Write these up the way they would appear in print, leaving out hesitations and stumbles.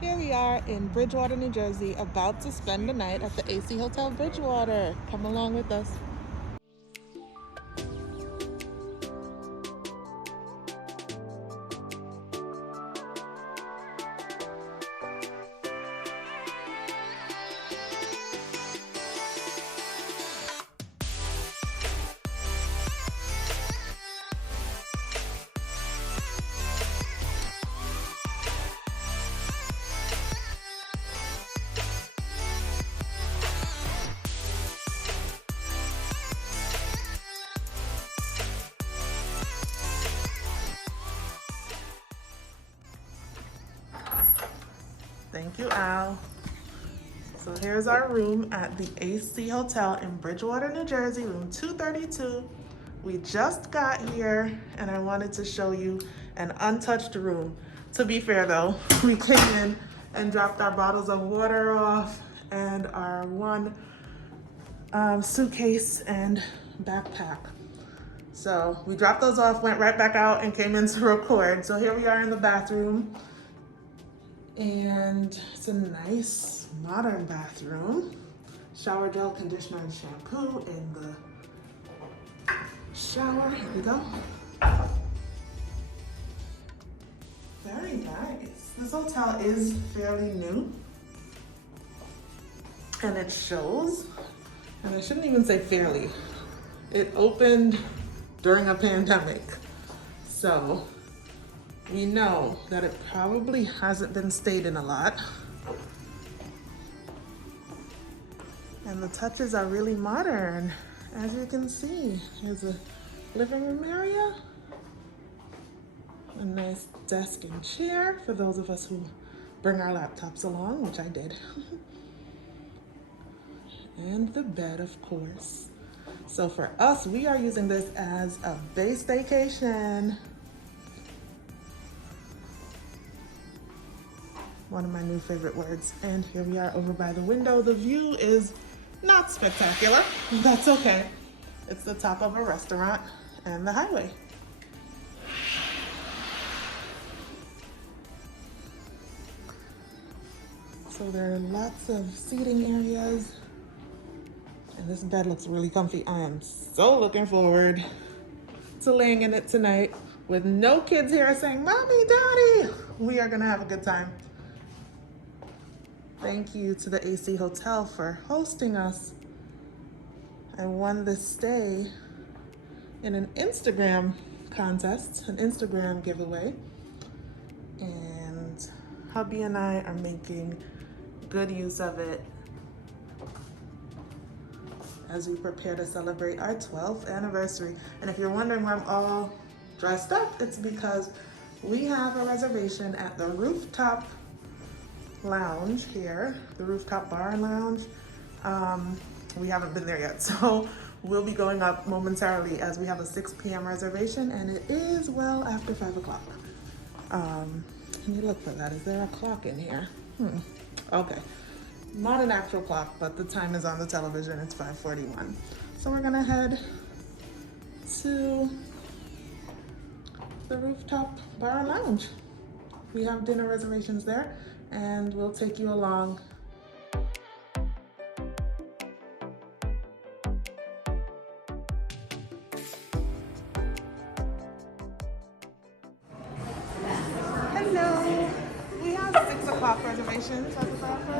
Here we are in Bridgewater, New Jersey, about to spend the night at the AC Hotel Bridgewater. Come along with us. Thank you, Al. So here's our room at the AC Hotel in Bridgewater, New Jersey, room 232. We just got here and I wanted to show you an untouched room. To be fair though, we came in and dropped our bottles of water off and our one suitcase and backpack. So we dropped those off, went right back out and came in to record. So here we are in the bathroom. And it's a nice modern bathroom. Shower gel, conditioner, and shampoo in the shower. Here we go. Very nice. This hotel is fairly new. And it shows. And I shouldn't even say fairly. It opened during a pandemic. So we know that it probably hasn't been stayed in a lot. And the touches are really modern, as you can see. Here's a living room area. A nice desk and chair for those of us who bring our laptops along, which I did. And the bed, of course. So for us, we are using this as a Baestaycation. One of my new favorite words. And here we are over by the window. The view is not spectacular. That's okay. It's the top of a restaurant and the highway. So there are lots of seating areas. And this bed looks really comfy. I am so looking forward to laying in it tonight with no kids here saying, "Mommy, Daddy." We are gonna have a good time. Thank you to the AC Hotel for hosting us. I won this stay in an Instagram contest, an Instagram giveaway. And hubby and I are making good use of it as we prepare to celebrate our 12th anniversary. And if you're wondering why I'm all dressed up, it's because we have a reservation at the Rooftop Lounge here, the Rooftop Bar and Lounge. We haven't been there yet, so we'll be going up momentarily as we have a 6 p.m. reservation, and it is well after 5 o'clock. Let me look for that. Is there a clock in here? Okay. Not an actual clock, but the time is on the television. It's 5:41. So we're gonna head to the Rooftop Bar and Lounge. We have dinner reservations there, and we'll take you along. Hello. We have 6 o'clock reservations at the bar for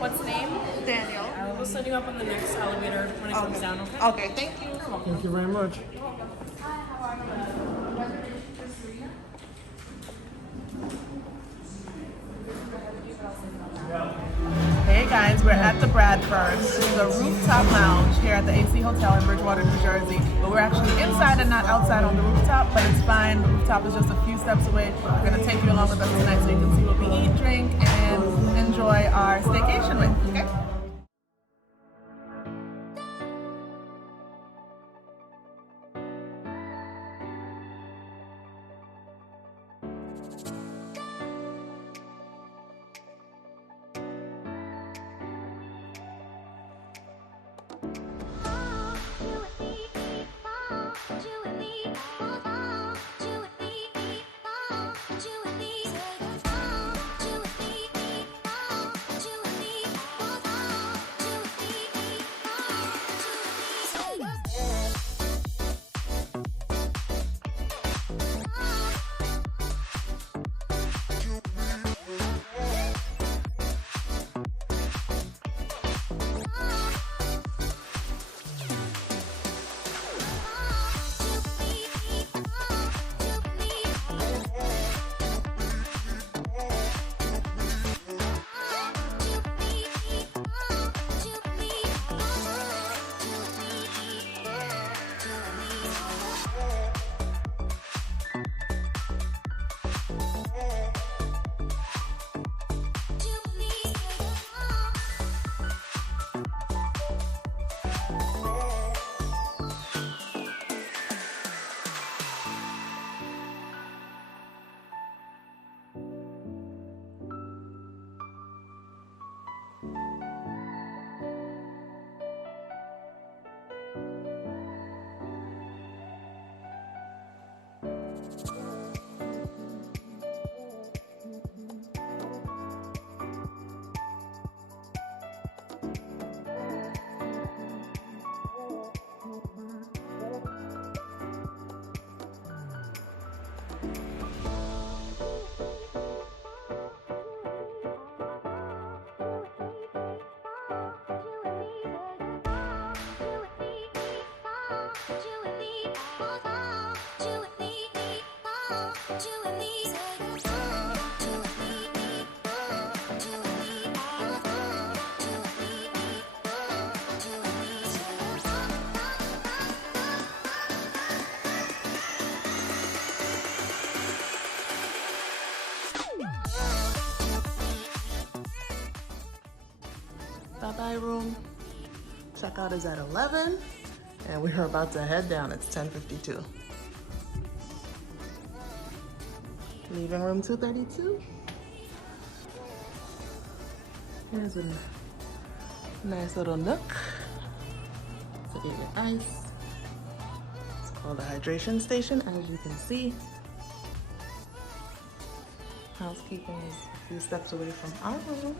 What's the name? Daniel. We'll send you up on the next elevator when it comes down, okay? Okay, thank you. Thank you very much. Hey guys, we're at the Bradford's, the Rooftop Lounge here at the AC Hotel in Bridgewater, New Jersey. But we're actually inside and not outside on the rooftop, but it's fine. The rooftop is just a few steps away. We're gonna take you along with us tonight so you can see what we eat, drink, and enjoy our staycation with, okay? You and me, you and me. Bye-bye room. Checkout is at 11, and we're about to head down. It's 10:52. Leaving room 232. Here's a nice little nook to get your ice. It's called a hydration station, as you can see. Housekeeping is a few steps away from our room.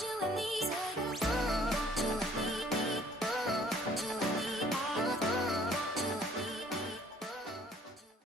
you and me.